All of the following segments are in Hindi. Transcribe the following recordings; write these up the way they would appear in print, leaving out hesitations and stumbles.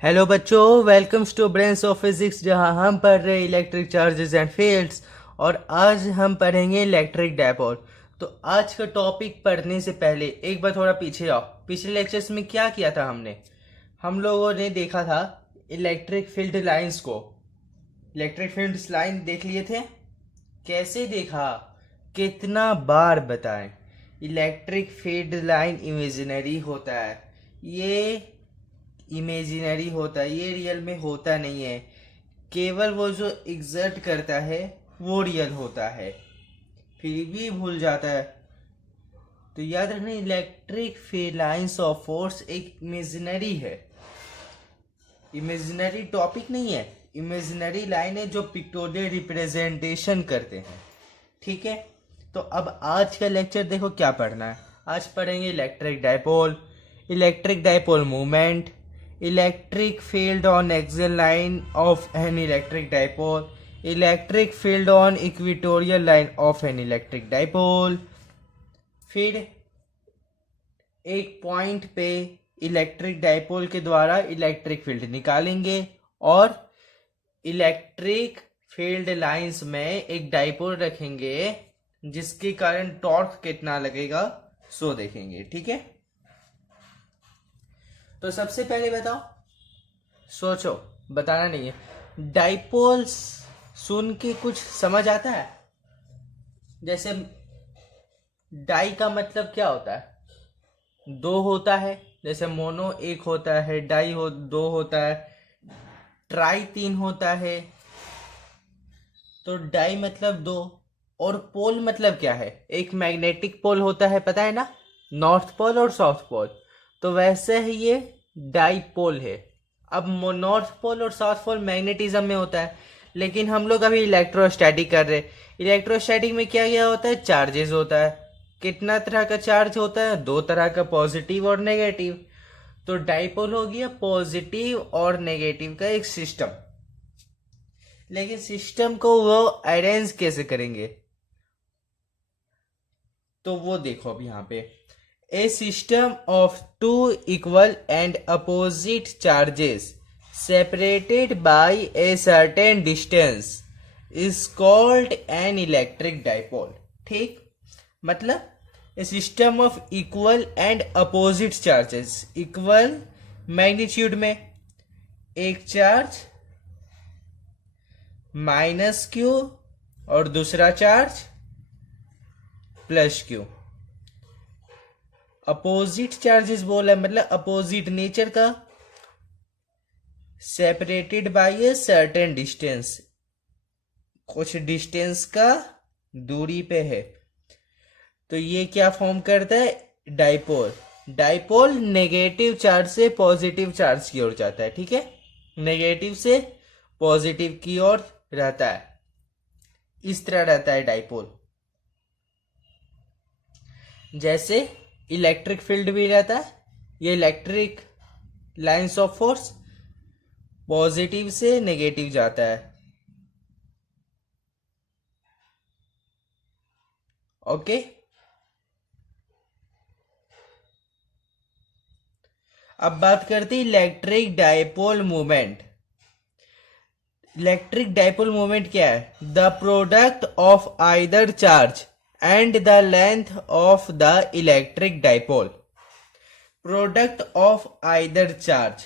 हेलो बच्चों, welcomes to brains of physics, जहां हम पढ़ रहे इलेक्ट्रिक चार्जेस एंड फील्ड्स। और आज हम पढ़ेंगे इलेक्ट्रिक डायपोल। तो आज का टॉपिक पढ़ने से पहले एक बार थोड़ा पीछे आओ। पिछले लेक्चर्स में क्या किया था हमने? हम लोगों ने देखा था इलेक्ट्रिक फील्ड लाइंस को। इलेक्ट्रिक फील्ड लाइन देख लिए थे। कैसे देखा, कितना बार बताएं? इलेक्ट्रिक फील्ड लाइन इमेजिनरी होता है। ये इमेजिनरी होता है, ये रियल में होता नहीं है। केवल वो जो एग्जर्ट करता है वो रियल होता है, फिर भी भूल जाता है। तो याद रखना, electric field lines of force एक इमेजिनरी है। इमेजिनरी टॉपिक नहीं है, इमेजिनरी लाइन है जो पिक्टोरियल रिप्रेजेंटेशन करते हैं। ठीक है। तो अब आज का लेक्चर देखो क्या पढ़ना है। आज पढ़ेंगे electric dipole, electric dipole movement, electric field on axial line of N electric dipole, electric field on equatorial line of N electric dipole. फिर एक पॉइंट पे इलेक्ट्रिक डायपोल के द्वारा इलेक्ट्रिक फील्ड निकालेंगे और इलेक्ट्रिक फील्ड लाइंस में एक डायपोल रखेंगे जिसके कारण टॉर्क कितना लगेगा सो देखेंगे। ठीक है। तो सबसे पहले बताओ, सोचो, बताना नहीं है। डायपोल्स सुन के कुछ समझ आता है? जैसे डाई का मतलब क्या होता है? दो होता है। जैसे मोनो एक होता है, डाई हो दो होता है, ट्राई तीन होता है। तो डाई मतलब दो। और पोल मतलब क्या है? एक मैग्नेटिक पोल होता है, पता है ना, नॉर्थ पोल और साउथ पोल। तो वैसे ही ये डाईपोल है। अब नॉर्थ पोल और साउथ पोल मैग्नेटिज्म में होता है, लेकिन हम लोग अभी इलेक्ट्रोस्टैटिक कर रहे हैं। इलेक्ट्रोस्टैटिक में क्या क्या होता है? चार्जेस होता है। कितना तरह का चार्ज होता है? दो तरह का, पॉजिटिव और नेगेटिव। तो डाईपोल हो गया पॉजिटिव और नेगेटिव का एक सिस्टम। लेकिन सिस्टम को वो अरेंज कैसे करेंगे? तो वो देखो अब यहाँ पे, a system of two equal and opposite charges separated by a certain distance is called an electric dipole. ठीक, मतलब a system of equal and opposite charges, equal magnitude में एक चार्ज माइनस क्यू और दूसरा charge plus q. Opposite charges बोला मतलब अपोजिट नेचर का, separated by a certain distance, कुछ डिस्टेंस का दूरी पे है। तो ये क्या फॉर्म करता है? डाइपोल। डाइपोल नेगेटिव चार्ज से पॉजिटिव चार्ज की ओर जाता है। ठीक है, नेगेटिव से पॉजिटिव की ओर रहता है। इस तरह रहता है डाइपोल। जैसे इलेक्ट्रिक फील्ड भी रहता है, ये electric lines of force positive से नेगेटिव जाता है। ओके। अब बात करते हैं electric dipole movement. Electric dipole movement क्या है? The product of either charge and the length of the electric dipole. Product of either charge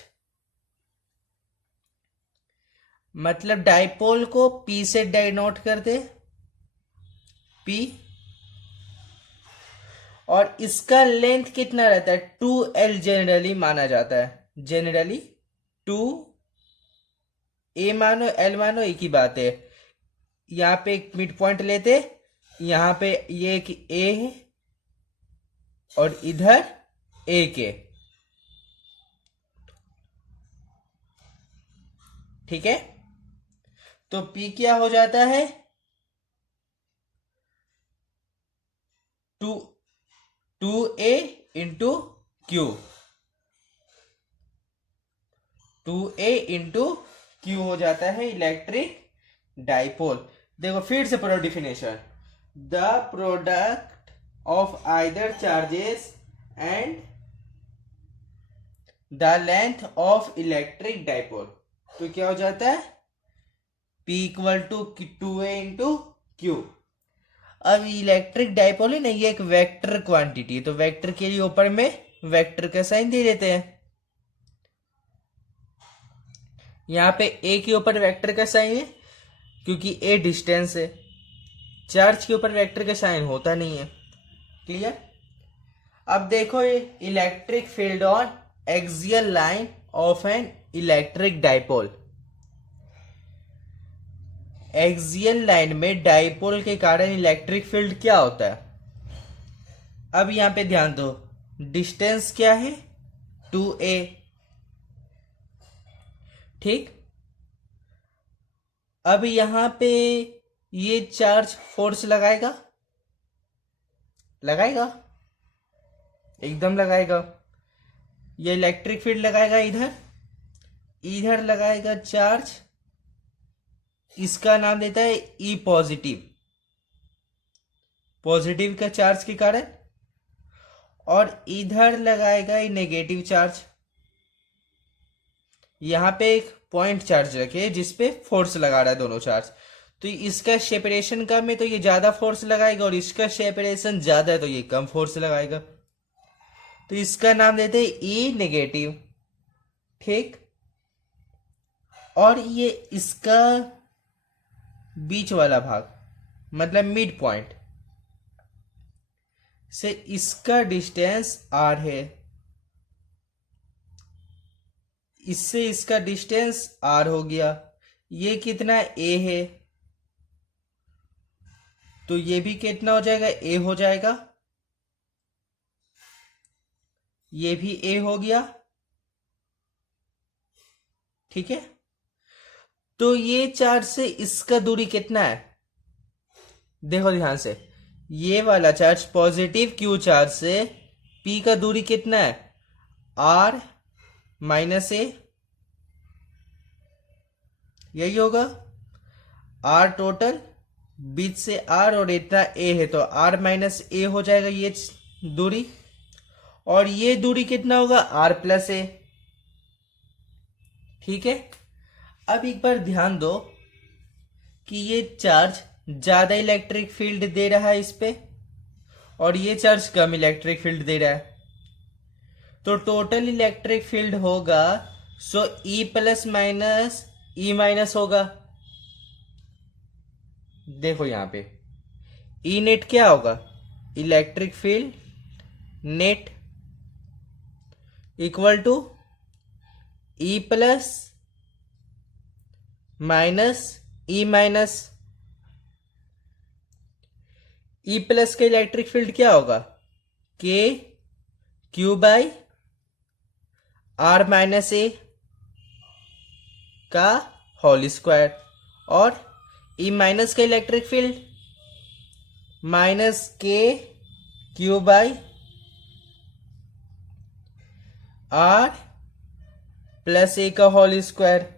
मतलब डायपोल को पी से डिनोट करते, पी, और इसका लेंथ कितना रहता है? 2L जनरली माना जाता है। जनरली 2, ए मानो एल मानो एक ही बात है। यहाँ पे एक मिड पॉइंट लेते, यहाँ पे ये एक ए है और इधर ए के। ठीक है, तो P क्या हो जाता है? 2A into q. 2A into Q हो जाता है इलेक्ट्रिक डाइपोल। देखो फिर से पूरा definition, the product of either charges and the length of electric dipole, तो क्या हो जाता है P equal to 2a into q. अब इलेक्ट्रिक डाइपोल है ना, ये एक वेक्टर क्वांटिटी है, तो वेक्टर के लिए ऊपर में वेक्टर का साइन दे देते हैं। यहाँ पे a के ऊपर वेक्टर का साइन है क्योंकि a डिस्टेंस है, चार्ज के ऊपर वेक्टर का साइन होता नहीं है। क्लियर। अब देखो ये electric field on axial line of N electric dipole. Axial line में डाइपोल के कारण इलेक्ट्रिक फील्ड क्या होता है। अब यहां पे ध्यान दो, डिस्टेंस क्या है 2a, ठीक। अब यहां पे ये चार्ज फोर्स लगाएगा, लगाएगा, एकदम लगाएगा। ये इलेक्ट्रिक फील्ड लगाएगा, इधर इधर लगाएगा चार्ज, इसका नाम देता है ई पॉजिटिव, पॉजिटिव का चार्ज के कारण, और इधर लगाएगा ये नेगेटिव चार्ज। यहां पे एक पॉइंट चार्ज रखे जिसपे फोर्स लगा रहा है दोनों चार्ज, तो इसका सेपरेशन कम है तो ये ज्यादा फोर्स लगाएगा, और इसका सेपरेशन ज्यादा है तो ये कम फोर्स लगाएगा, तो इसका नाम देते हैं ई नेगेटिव, ठीक। और ये इसका बीच वाला भाग मतलब मिड पॉइंट से इसका डिस्टेंस r है, इससे इसका डिस्टेंस r हो गया। ये कितना a है, तो ये भी कितना हो जाएगा a हो जाएगा, ये भी a हो गया, ठीक है। तो ये चार्ज से इसका दूरी कितना है, देखो ध्यान से, ये वाला चार्ज पॉजिटिव क्यू चार्ज से p का दूरी कितना है r माइनस a, यही होगा r टोटल, बीच से r और इतना a है तो r माइनस a हो जाएगा ये दूरी, और ये दूरी कितना होगा r प्लस a, ठीक है। अब एक बार ध्यान दो कि ये चार्ज ज्यादा इलेक्ट्रिक फील्ड दे रहा है इस पे, और ये चार्ज कम इलेक्ट्रिक फील्ड दे रहा है, तो टोटल इलेक्ट्रिक फील्ड होगा so E plus minus E minus होगा। देखो यहां पे E नेट क्या होगा, electric field net equal to E plus minus E minus. E plus का इलेक्ट्रिक फील्ड क्या होगा K q by R minus A का होल स्क्वायर, और E माइनस का electric field minus K q by R plus A का होल स्क्वायर।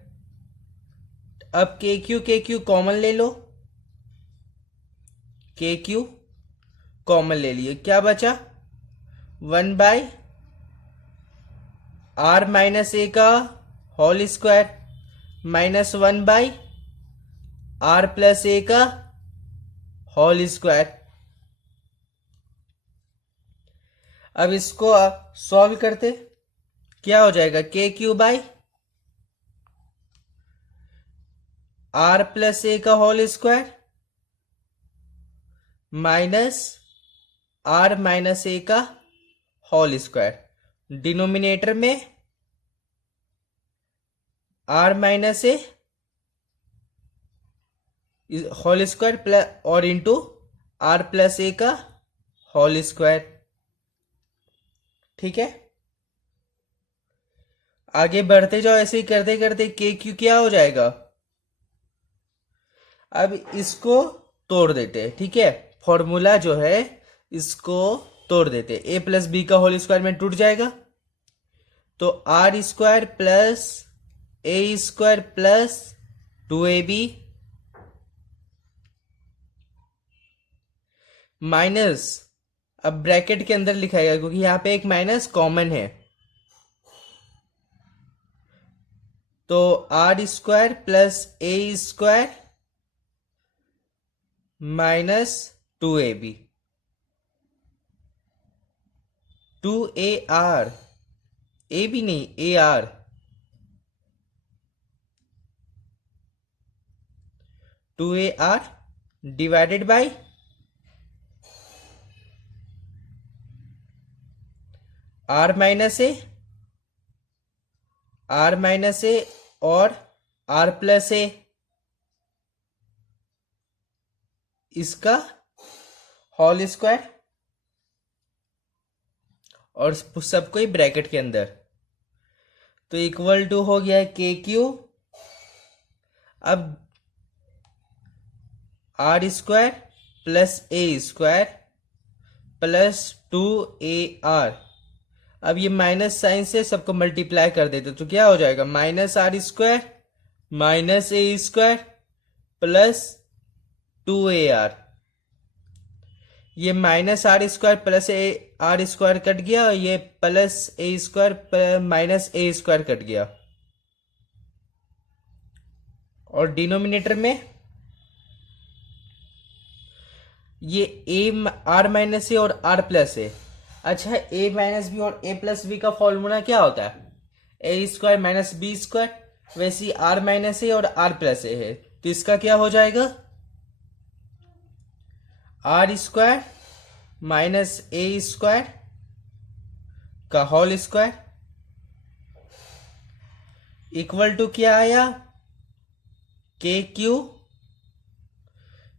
अब के क्यू कॉमन ले लो, के क्यू कॉमन ले लिए, क्या बचा 1 बाई R माइनस A का whole square minus 1 by R plus A का होल स्क्वायर। अब इसको सॉल्व करते, क्या हो जाएगा k q by R plus A का whole square minus R minus A का होल स्क्वायर, डिनोमिनेटर में R minus A whole square plus और इंटू R प्लस A का होल स्क्वायर, ठीक है। आगे बढ़ते जाओ, ऐसे ही करते करते के क्यू क्या हो जाएगा, अब इसको तोड़ देते हैं, ठीक है। फॉर्मूला जो है इसको तोड़ देते, ए प्लस बी का होल स्क्वायर में टूट जाएगा, तो r square plus a square plus 2ab minus, अब ब्रैकेट के अंदर लिखाएगा क्योंकि यहां पे एक माइनस कॉमन है, तो r square plus a square minus 2ab, 2ar, a भी नहीं, a r, 2ar divided by r minus a, r minus a और आर प्लस ए, इसका होल स्क्वायर, और सबको ही ब्रैकेट के अंदर, तो इक्वल टू हो गया है के क्यू। अब r square plus a square plus 2ar, अब ये माइनस साइन से सबको मल्टीप्लाई कर देते तो क्या हो जाएगा, minus r square minus a square plus 2ar, ये minus r square plus a r square cut गया और ये plus a square minus a square cut गया, और डिनोमिनेटर में ये ए आर माइनस ए और आर प्लस ए। अच्छा, ए माइनस बी और ए प्लस बी का फॉर्मूला क्या होता है, a square minus B square, वैसे ही आर माइनस ए और आर प्लस ए है, तो इसका क्या हो जाएगा, r square minus a square का होल स्क्वायर इक्वल टू क्या आया, के क्यू,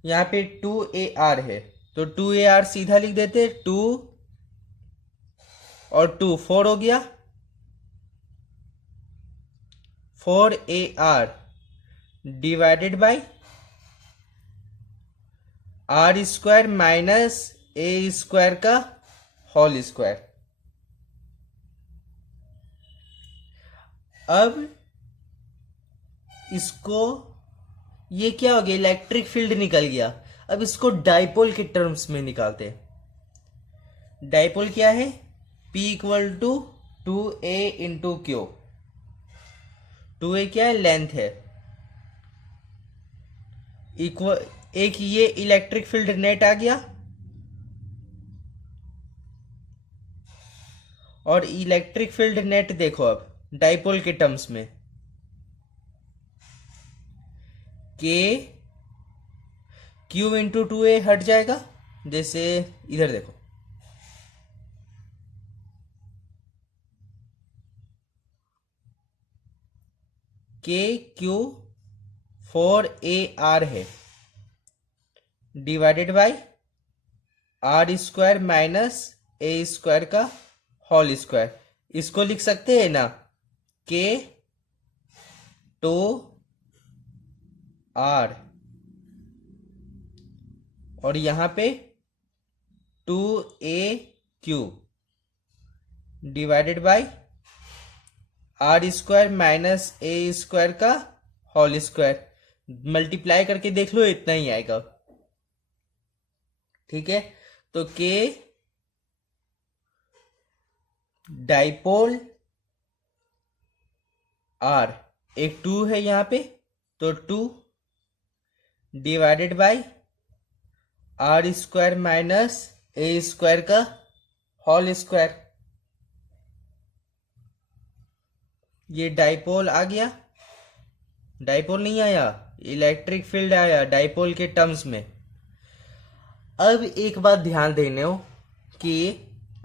यहां पे 2ar है तो 2ar सीधा लिख देते, 2 और 2 4 हो गया, 4ar divided by r square minus a square का होल स्क्वायर। अब इसको, ये क्या हो गया, इलेक्ट्रिक फील्ड निकल गया। अब इसको डाइपोल के टर्म्स में निकालते हैं। डाइपोल क्या है, P equal to 2a into q, 2a क्या है, लेंथ है, इक्वल, एक ये इलेक्ट्रिक फील्ड नेट आ गया, और इलेक्ट्रिक फील्ड नेट देखो अब डाइपोल के टर्म्स में, के क्यू इंटू 2a हट जाएगा, जैसे इधर देखो, के क्यू 4ar है divided by r square minus a square का होल स्क्वायर। इसको लिख सकते हैं ना, के 2r और यहां पे 2aq divided by r square minus a square का होल स्क्वायर, मल्टीप्लाई करके देख लो इतना ही आएगा, ठीक है। तो के डाइपोल आर, एक 2 है यहां पे, तो 2 divided by r square minus a square का होल स्क्वायर, ये डाइपोल आ गया, डाइपोल नहीं आया, इलेक्ट्रिक फील्ड आया डाइपोल के टर्म्स में। अब एक बात ध्यान देने हो कि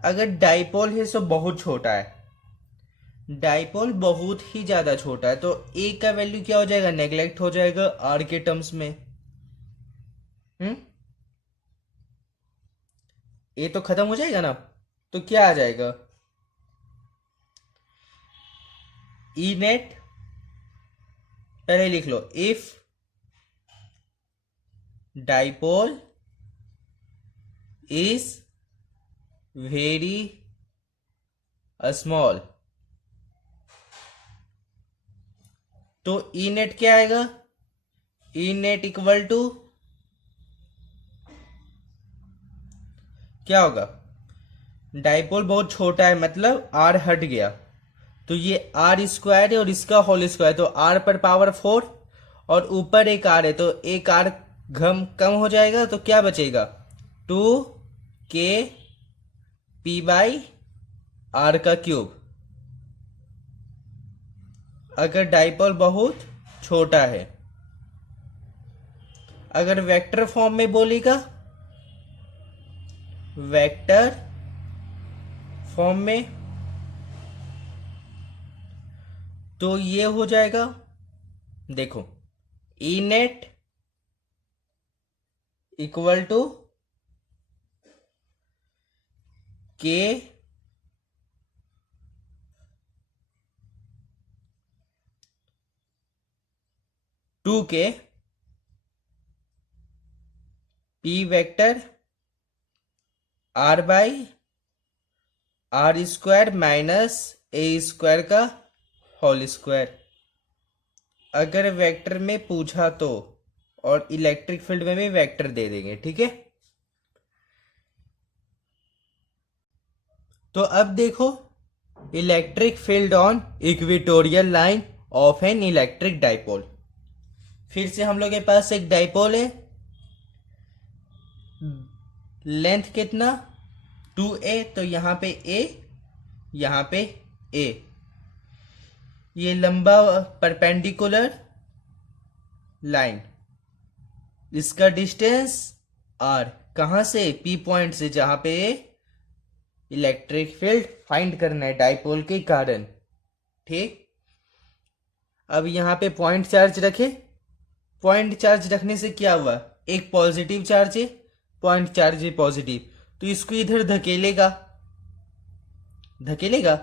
अगर डाइपोल है तो बहुत छोटा है, डाइपोल बहुत ही ज्यादा छोटा है, तो ए का वैल्यू क्या हो जाएगा, नेग्लेक्ट हो जाएगा आर के टर्म्स में। ए तो खत्म हो जाएगा ना, तो क्या आ जाएगा, ई नेट, पहले लिख लो, if dipole is very small, तो ई नेट क्या आएगा, ई नेट इक्वल टू क्या होगा, डाइपोल बहुत छोटा है मतलब आर हट गया, तो ये आर स्क्वायर है और इसका होल स्क्वायर, तो आर पर पावर 4 और ऊपर एक आर है, तो एक आर घम कम हो जाएगा, तो क्या बचेगा 2k p/r का क्यूब। अगर डाइपोल बहुत छोटा है, अगर वेक्टर फॉर्म में बोलेगा, वेक्टर फॉर्म में, तो ये हो जाएगा, देखो E net equal to k two k p vector r/r square minus a square का होल स्क्वायर। अगर वेक्टर में पूछा तो, और इलेक्ट्रिक फील्ड में भी वेक्टर दे देंगे, ठीक है। तो अब देखो, electric field on equatorial line of N electric dipole. फिर से हम लोग के पास एक डाइपोल है, लेंथ कितना 2a, तो यहां पे a, यहां पे a, ये लंबा परपेंडिकुलर लाइन, इसका डिस्टेंस r, कहां से p पॉइंट से, जहां पे इलेक्ट्रिक फील्ड फाइंड करना है डाइपोल के कारण, ठीक। अब यहां पे पॉइंट चार्ज रखे, पॉइंट चार्ज रखने से क्या हुआ, एक पॉजिटिव चार्ज है, पॉइंट चार्ज है पॉजिटिव, तो इसको इधर धकेलेगा, धकेलेगा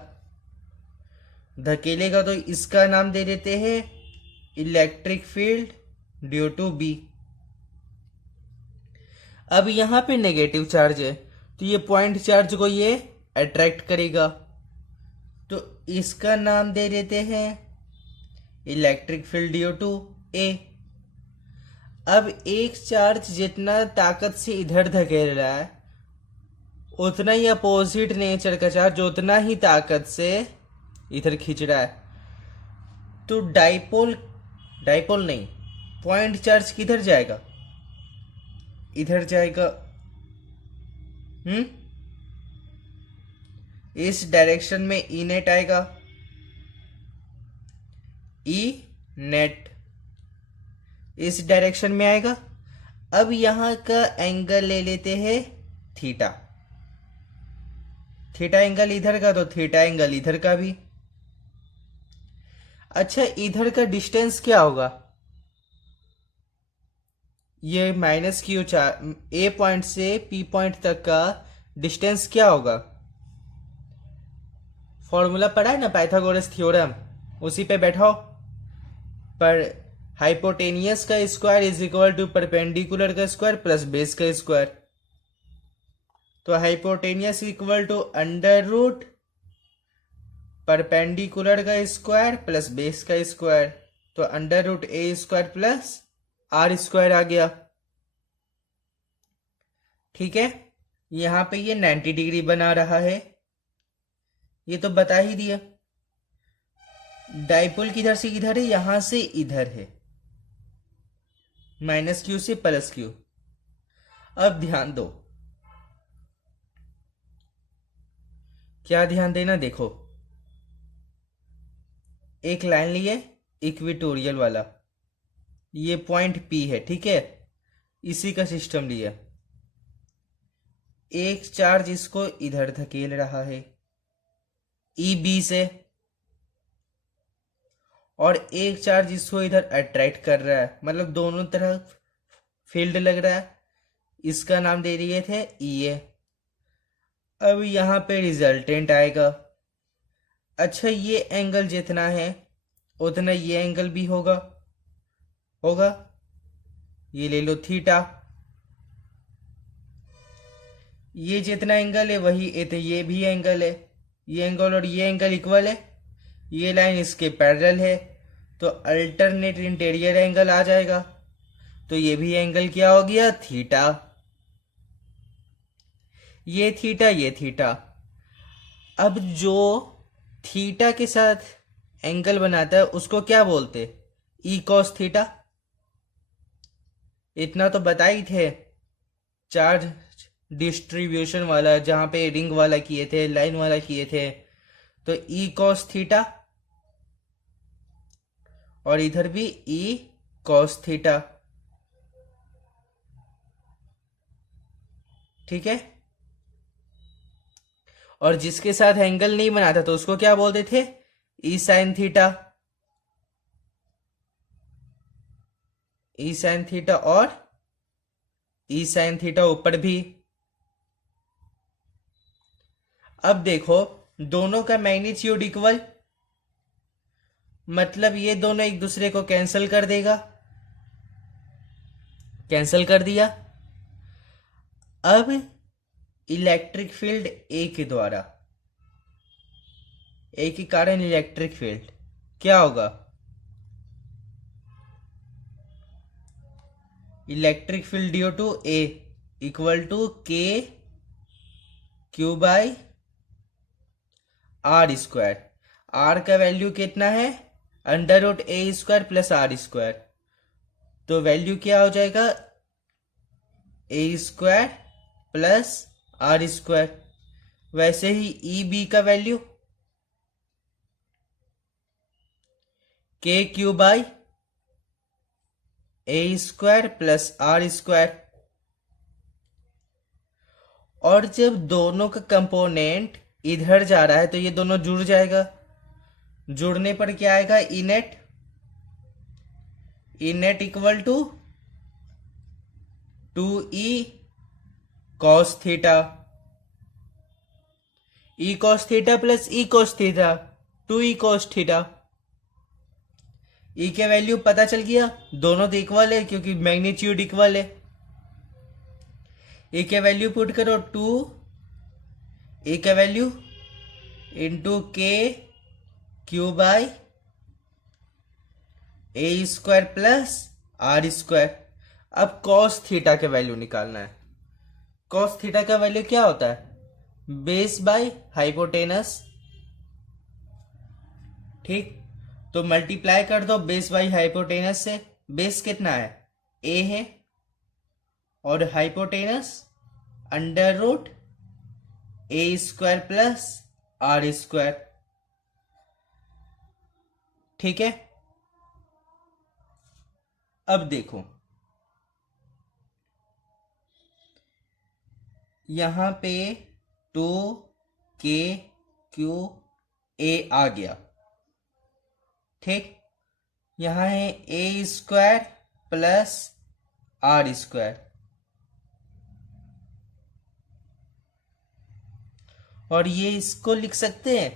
धकेलेगा तो इसका नाम दे देते हैं electric field due to b. अब यहां पे नेगेटिव चार्ज है, तो ये पॉइंट चार्ज को ये अट्रैक्ट करेगा, तो इसका नाम दे देते हैं इलेक्ट्रिक फील्ड ड्यू टू ए। अब एक चार्ज जितना ताकत से इधर धकेल रहा है, उतना ही अपोजिट नेचर का चार्ज उतना ही ताकत से इधर खींच रहा है। तो डाइपोल नहीं, पॉइंट चार्ज किधर जाएगा, इधर जाएगा, इस डायरेक्शन में ई नेट आएगा, ई नेट इस डायरेक्शन में आएगा। अब यहां का एंगल ले लेते हैं थीटा, थीटा एंगल इधर का, तो थीटा एंगल इधर का भी। अच्छा, इधर का डिस्टेंस क्या होगा, ये माइनस क्यू ए पॉइंट से पी पॉइंट तक का डिस्टेंस क्या होगा, फॉर्मूला पढ़ा है ना पाइथागोरस थ्योरम, उसी पे बैठाओ। पर हाइपोटेनियस का square is equal to perpendicular का स्क्वायर प्लस बेस का स्क्वायर, तो hypotenuse equal to under root perpendicular का स्क्वायर प्लस बेस का स्क्वायर, तो under root a square plus r square आ गया, ठीक है। यहां पे ये 90 डिग्री बना रहा है, ये तो बता ही दिया। डाइपोल किधर से किधर है, यहां से इधर है, माइनस क्यू से प्लस क्यू। अब ध्यान दो, क्या ध्यान देना, देखो एक लाइन लिए इक्वेटोरियल वाला, ये पॉइंट पी है, ठीक है, इसी का सिस्टम लिया, एक चार्ज इसको इधर धकेल रहा है ई बी से, और एक चार्ज इसको इधर अट्रैक्ट कर रहा है, मतलब दोनों तरफ फील्ड लग रहा है, इसका नाम दे दिए थे ई ए। अब यहां पे रिजल्टेंट आएगा। अच्छा, ये एंगल जितना है उतना ये एंगल भी होगा, ये ले लो थीटा, ये जितना एंगल है वही ये भी एंगल है, ये एंगल और ये एंगल इक्वल है, ये लाइन इसके पैरेलल है, तो अल्टरनेट इंटीरियर एंगल आ जाएगा, तो ये भी एंगल क्या हो गया, थीटा। ये थीटा, ये थीटा। अब जो थीटा के साथ एंगल बनाता है उसको क्या बोलते? ई कॉस थीटा। इतना तो बता ही थे चार्ज डिस्ट्रीब्यूशन वाला, जहां पे रिंग वाला किए थे, लाइन वाला किए थे, तो ई कॉस थीटा, और इधर भी ई कॉस थीटा। ठीक है। और जिसके साथ एंगल नहीं बनाता तो उसको क्या बोलते थे? ई साइन थीटा। ई साइन थीटा और ई साइन थीटा ऊपर भी। अब देखो दोनों का मैग्नीट्यूड इक्वल, मतलब ये दोनों एक दूसरे को कैंसिल कर देगा। कैंसिल कर दिया। अब इलेक्ट्रिक फील्ड ए के द्वारा, ए के कारण इलेक्ट्रिक फील्ड क्या होगा? Electric field due to a equal to k q by r square. R का वैल्यू कितना है? Under root a square plus r square. तो वैल्यू क्या हो जाएगा? A square plus r square. वैसे ही ई बी का value k q by a square plus r square. और जब दोनों का कंपोनेंट इधर जा रहा है तो ये दोनों जुड़ जाएगा। जुड़ने पर क्या आएगा? E net. E net equal to 2e cos theta. E cos theta plus E cos theta, 2e cos theta. E के वैल्यू पता चल गया, दोनों तो इक्वल है क्योंकि मैग्नीट्यूड इक्वल है। ई के वैल्यू पुट करो 2, ई का value into k q by a square plus r square. अब कॉस थीटा का वैल्यू निकालना है। कॉस थीटा का वैल्यू क्या होता है? Base by hypotenuse. ठीक, तो मल्टीप्लाई कर दो बेस बाई हाइपोटेनस से। बेस कितना है? ए है, और hypotenuse under root a square plus r square. ठीक है। अब देखो यहां पे 2 के क्यू ए आ गया। ठीक, यहां है a square plus r square, और ये इसको लिख सकते हैं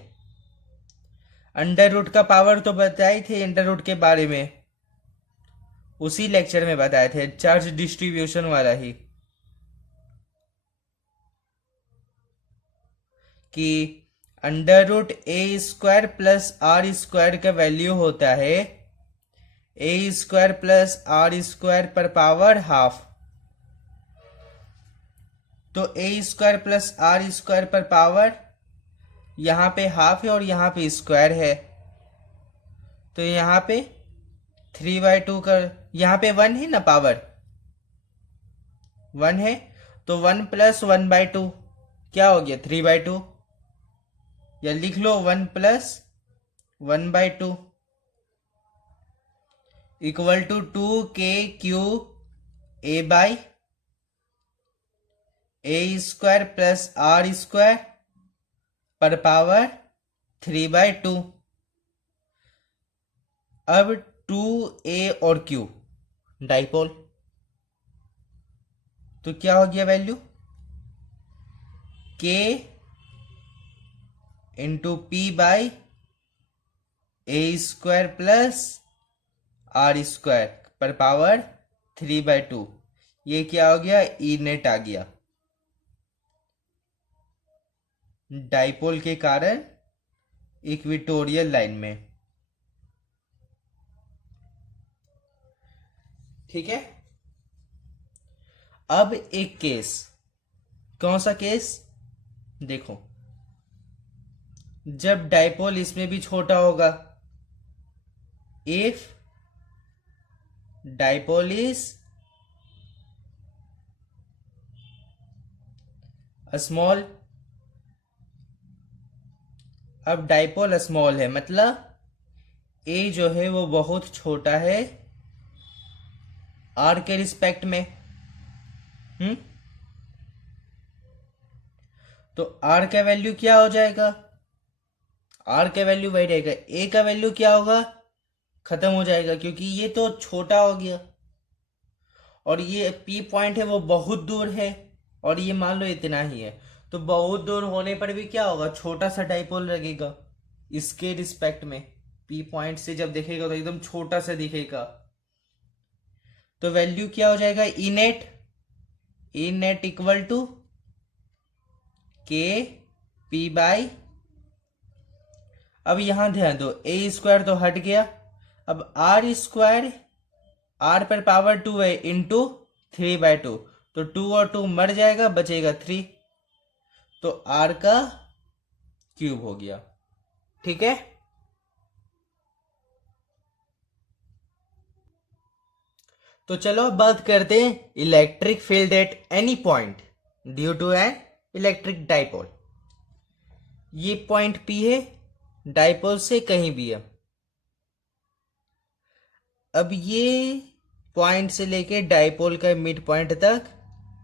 अंडर रूट का पावर। तो बताए थे अंडर रूट के बारे में, उसी लेक्चर में बताए थे, चार्ज डिस्ट्रीब्यूशन वाला ही, कि under root a square plus r square का वैल्यू होता है a square plus r square पर पावर हाफ। तो a square plus r square पर पावर यहां पे हाफ है और यहां पे स्क्वायर है, तो यहां पे 3/2 कर, यहां पे 1 है ना, पावर 1 है, तो 1 प्लस 1/2 क्या हो गया? 3/2। या लिख लो 1 plus 1/2 equal to 2 k q a by a square plus r square पर पावर 3/2। अब 2a और q डाइपोल, तो क्या हो गया value? k into p by a square plus r square पर पावर 3/2। ये क्या हो गया? ई नेट आ गया। डाइपोल के कारण इक्वेटोरियल लाइन में। ठीक है। अब एक केस, कौन सा केस? देखो जब डाइपोल इसमें भी छोटा होगा, इफ डाइपोल इज स्मॉल। अब डाइपोल स्मॉल है मतलब ए जो है वो बहुत छोटा है आर के रिस्पेक्ट में। हम्म तो आर का वैल्यू क्या हो जाएगा, आर का वैल्यू वही रहेगा, ए का वैल्यू क्या होगा, खत्म हो जाएगा क्योंकि ये तो छोटा हो गया और ये पी पॉइंट है वो बहुत दूर है और ये मान लो इतना ही है। तो बहुत दूर होने पर भी क्या होगा, छोटा सा डाइपोल लगेगा इसके रिस्पेक्ट में। पी पॉइंट से जब देखेगा तो एकदम छोटा सा दिखेगा। तो वैल्यू क्या हो जाएगा, E net, E net equal to k p by, अब यहां ध्यान दो ए स्क्वायर तो हट गया, अब आर स्क्वायर, आर पर पावर 2 है इंटू 3/2, तो 2 और 2 मर जाएगा, बचेगा 3, तो आर का क्यूब हो गया। ठीक है, तो चलो अब बात करते हैं electric field at any point due to an electric dipole. ये पॉइंट पी है, डाइपोल से कहीं भी है। अब ये पॉइंट से लेके डाइपोल का मिड पॉइंट तक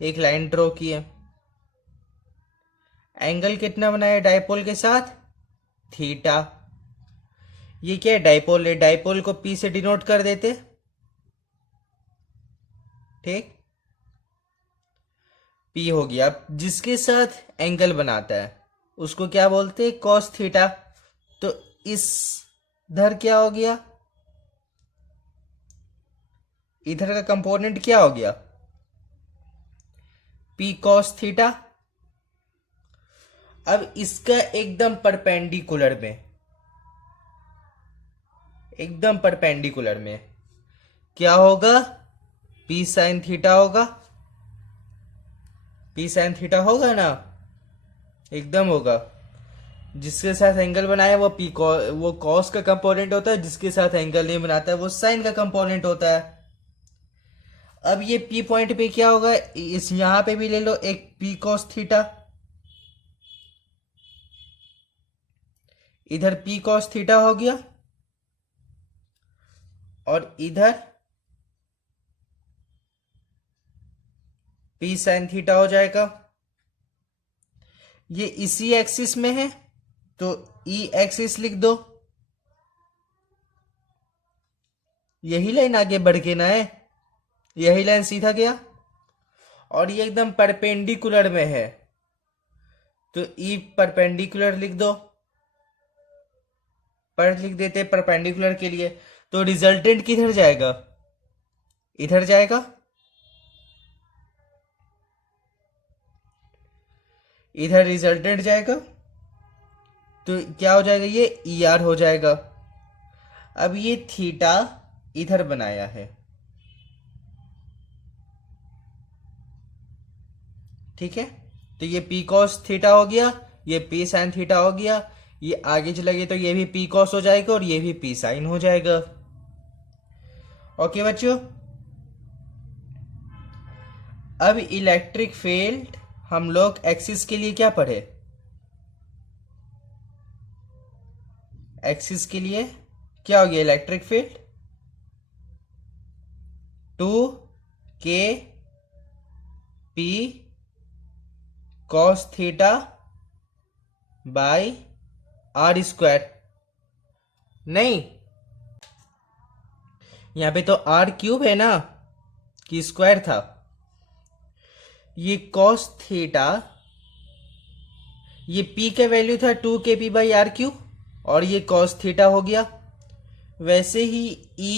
एक लाइन ड्रॉ की है। एंगल कितना बनाया डाइपोल के साथ, थीटा। ये क्या है, डाइपोल है, डाइपोल को पी से डिनोट कर देते। ठीक, पी हो गया। अब जिसके साथ एंगल बनाता है उसको क्या बोलते हैं, कॉस थीटा। तो इस इधर क्या हो गया, इधर का कंपोनेंट क्या हो गया, पी कॉस थीटा। अब इसका एकदम परपेंडिकुलर में, एकदम परपेंडिकुलर में क्या होगा, पी साइन थीटा होगा। पी साइन थीटा होगा ना, एकदम होगा। जिसके साथ एंगल बनाया वो वो कॉस का कंपोनेंट होता है, जिसके साथ एंगल नहीं बनाता है वो साइन का कंपोनेंट होता है। अब ये पी पॉइंट पे क्या होगा, इस यहां पे भी ले लो एक पी कॉस थीटा, इधर पी कॉस थीटा हो गया और इधर पी साइन थीटा हो जाएगा। ये इसी एक्सिस में है तो ई एक्सिस लिख दो, यही लाइन आगे बढ़ के ना है, यही लाइन सीधा गया और ये एकदम परपेंडिकुलर में है तो ई परपेंडिकुलर लिख दो, पर लिख देते परपेंडिकुलर के लिए। तो रिजल्टेंट किधर जाएगा, इधर जाएगा, इधर रिजल्टेंट जाएगा तो क्या हो जाएगा, ये ई आर हो जाएगा। अब ये थीटा इधर बनाया है, ठीक है, तो ये पी कॉस थीटा हो गया, ये पी साइन थीटा हो गया, ये आगे चलेगी तो ये भी पी कॉस हो जाएगा और ये भी पी साइन हो जाएगा। ओके बच्चों, अब इलेक्ट्रिक फील्ड हम लोग एक्सिस के लिए क्या पढ़े, एक्सिस के लिए क्या हो गया, electric field 2 k p cos theta by r square. नहीं, यहां पे तो आर क्यूब है ना, कि स्क्वायर था। ये कॉस थीटा, ये p का वैल्यू था 2kp बाई आर क्यूब और ये कॉस थीटा हो गया। वैसे ही e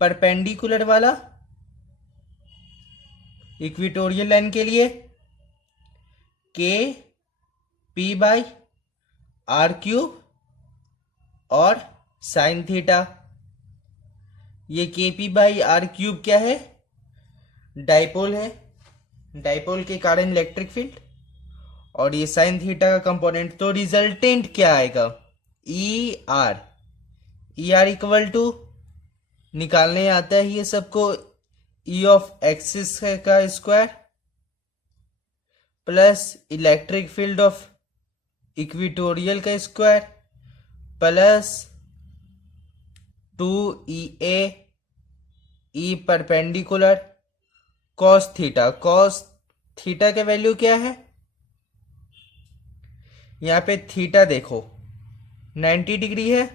परपेंडिकुलर वाला इक्वेटोरियल लाइन के लिए k p by r cube और साइन थीटा। ये k p by r cube क्या है, डाइपोल है, डाइपोल के कारण इलेक्ट्रिक फील्ड, और ये साइन थीटा का कंपोनेंट, तो रिजल्टेंट क्या आएगा? E r. E r equal to, निकालने आता है ये सबको, ई ऑफ एक्सिस का square plus electric field of equatorial का square plus 2EA E perpendicular cos theta. Cos theta का वैल्यू क्या है? यहां पे थीटा देखो 90 डिग्री है,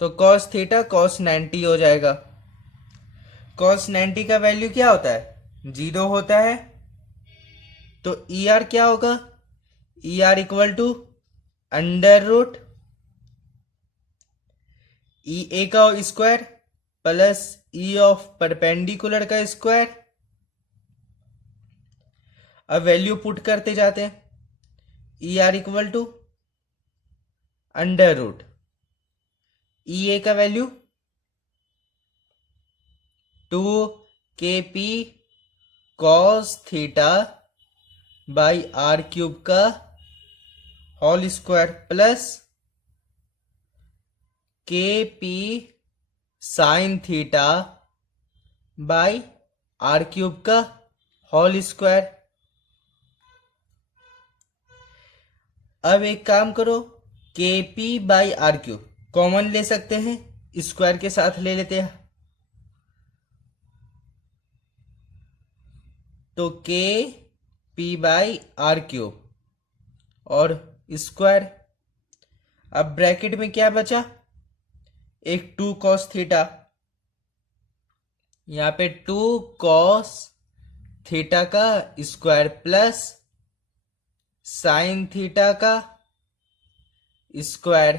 तो कॉस थीटा कॉस 90 हो जाएगा। कॉस 90 का वैल्यू क्या होता है? 0 होता है। तो ई आर क्या होगा? E r equal to under root E a का square plus E of perpendicular का स्क्वायर। अब वैल्यू पुट करते जाते हैं। E r equal to under root E a का value 2 KP cos theta by r cube का whole square plus KP sine theta by r cube का होल स्क्वायर। अब एक काम करो, KP by r cube common ले सकते हैं, स्क्वायर के साथ ले लेते हैं, तो KP बाई आर क्यूब और स्क्वायर। अब ब्रैकेट में क्या बचा? एक 2 कॉस थीटा, यहां पे 2 कॉस थीटा का स्क्वायर प्लस साइन थीटा का स्क्वायर,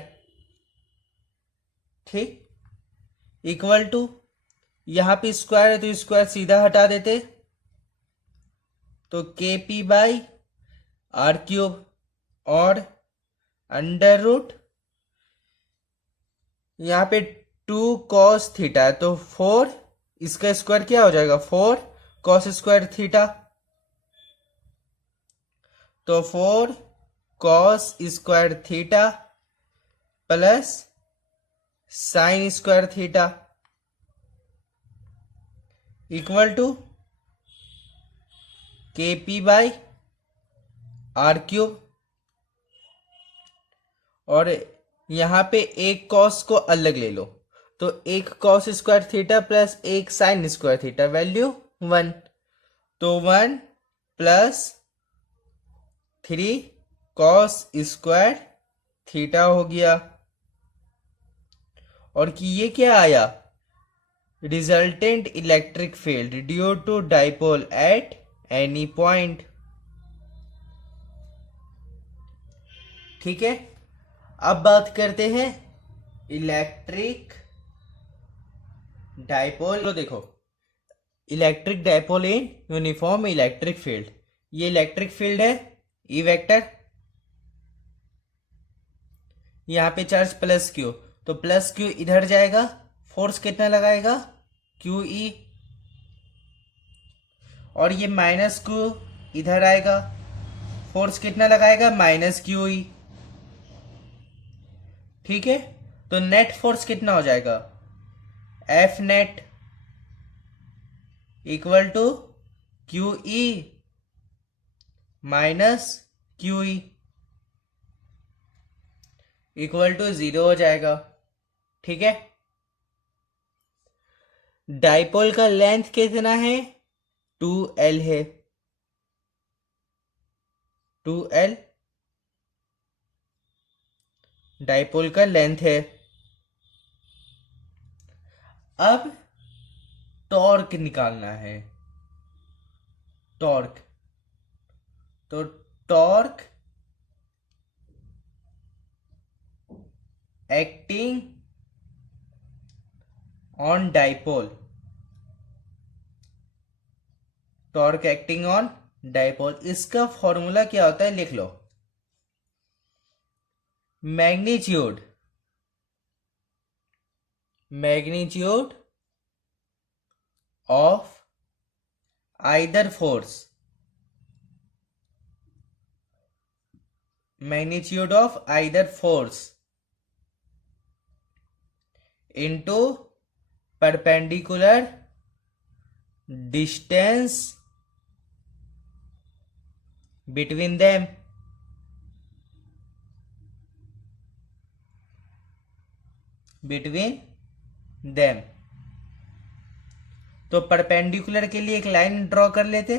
ठीक, इक्वल टू, यहां पे स्क्वायर है तो स्क्वायर सीधा हटा देते, तो KP बाई आर क्यूब और अंडर रूट, यहां पे 2 कॉस थीटा है तो 4, इसका स्क्वायर क्या हो जाएगा? 4 कॉस स्क्वायर थीटा, तो 4 cos square theta plus sine square theta equal to KP by r cube. और यहां पे एक कॉस को अलग ले लो, तो एक कॉस स्क्वायर थीटा प्लस एक साइन स्क्वायर थीटा, वैल्यू 1, तो 1 प्लस 3 कॉस स्क्वायर थीटा हो गया। और कि ये क्या आया? Resultant electric field due to dipole at any point. ठीक है, अब बात करते हैं इलेक्ट्रिक डाइपोल। तो देखो, electric dipole in uniform electric field, ये इलेक्ट्रिक फील्ड है ई वेक्टर, यहां पे चार्ज प्लस क्यू, तो प्लस क्यू इधर जाएगा, फोर्स कितना लगाएगा? क्यू ई, और ये माइनस क्यू इधर आएगा, फोर्स कितना लगाएगा? Minus q e. ठीक है, तो नेट फोर्स कितना हो जाएगा? F net equal to q e minus q e equal to 0 हो जाएगा। ठीक है, डाइपोल का लेंथ कितना है? 2L है, 2L डाइपोल का लेंथ है। अब टॉर्क निकालना है, टॉर्क, तो torque acting on dipole, torque acting on dipole, इसका फॉर्मूला क्या होता है? लिख लो, magnitude, magnitude of either force magnitude of either force into perpendicular distance between them. तो परपेंडिकुलर के लिए एक लाइन ड्रॉ कर लेते।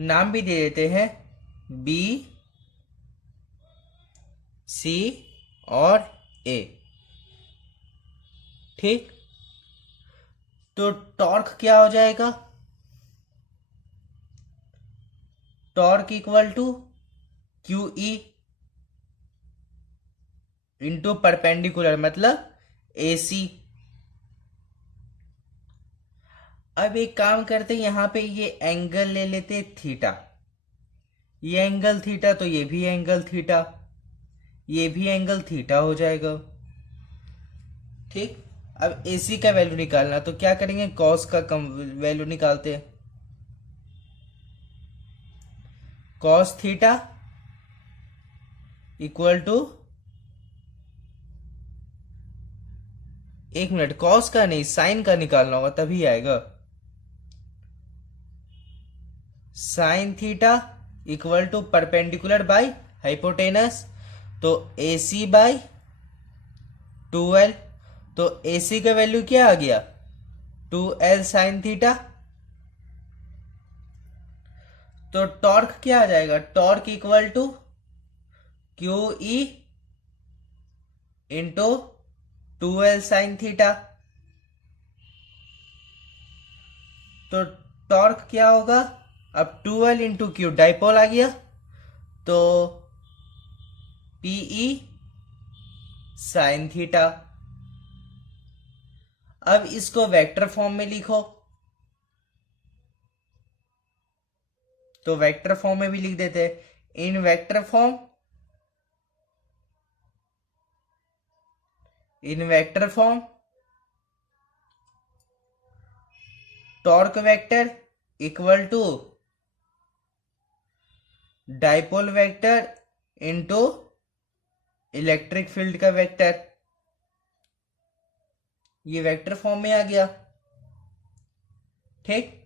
नाम भी दे देते हैं बी, सी और ए। ठीक, तो टॉर्क क्या हो जाएगा? Torque equal to q e into perpendicular मतलब ए सी। अब एक काम करते हैं, यहां पे ये एंगल ले लेते थीटा। ये एंगल थीटा तो ये भी एंगल थीटा, ये भी एंगल थीटा हो जाएगा। ठीक, अब AC का वैल्यू निकालना तो क्या करेंगे, कॉस का कम वैल्यू निकालते हैं। कॉस थीटा इक्वल टू, एक मिनट, कॉस का नहीं साइन का निकालना होगा तभी आएगा। Sine theta equal to perpendicular by hypotenuse, तो AC बाय 2L। तो AC का वैल्यू क्या आ गया, 2L साइन थीटा। तो टॉर्क क्या आ जाएगा, torque equal to q e into 2L sine theta. तो टॉर्क क्या होगा, अब 2L इंटू क्यू डाइपोल आ गया, तो PE साइन थीटा। अब इसको वेक्टर फॉर्म में लिखो, तो वेक्टर फॉर्म में भी लिख देते हैं। In vector form, torque vector equal to dipole vector into electric field का वेक्टर। ये वेक्टर फॉर्म में आ गया। ठीक,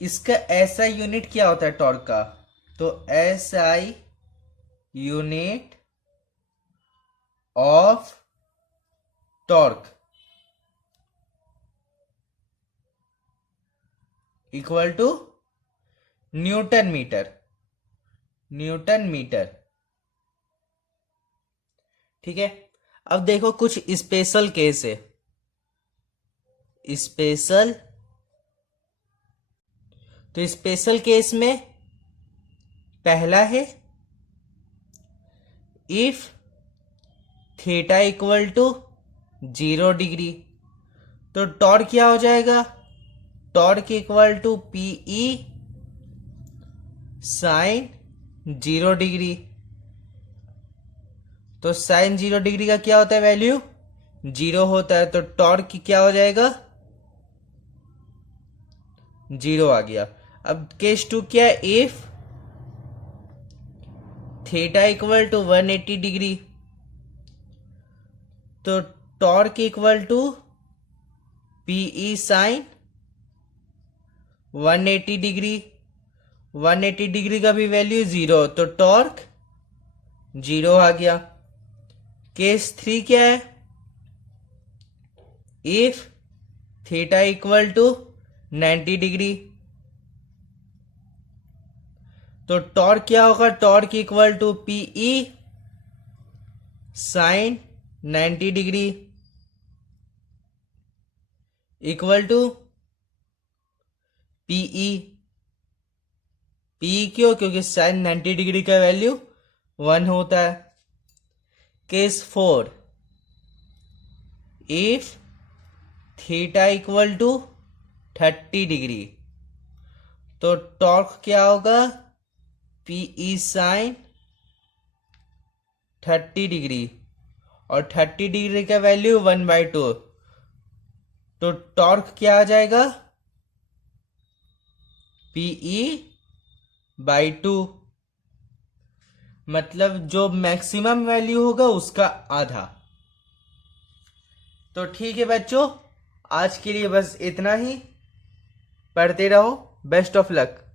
इसका SI यूनिट क्या होता है टॉर्क का, तो SI unit of torque equal to newton metre. ठीक है, अब देखो कुछ स्पेशल केस है। तो स्पेशल केस में पहला है, if theta equal to 0 degree, तो टॉर्क क्या हो जाएगा, torque equal to PE sine 0 degree. तो साइन 0 डिग्री का क्या होता है, वैल्यू 0 होता है, तो टॉर्क क्या हो जाएगा, 0 आ गया। अब केस 2 क्या है, if theta equal to 180 degree, तो torque equal to PE sine 180 degree. 180 degree का भी वैल्यू 0, तो टॉर्क 0 आ गया। केस 3 क्या है, if theta equal to 90 degree, तो टॉर्क क्या होगा, torque equal to PE sine 90 degree equal to PE। क्यों, क्योंकि साइन 90 डिग्री का वैल्यू 1 होता है। Case 4, if theta equal to 30 degree, तो टॉर्क क्या होगा, PE साइन 30 डिग्री। और 30 डिग्री का वैल्यू 1/2, तो टॉर्क क्या आ जाएगा, PE/2, मतलब जो मैक्सिमम वैल्यू होगा उसका आधा। तो ठीक है बच्चों, आज के लिए बस इतना ही। पढ़ते रहो। Best of luck.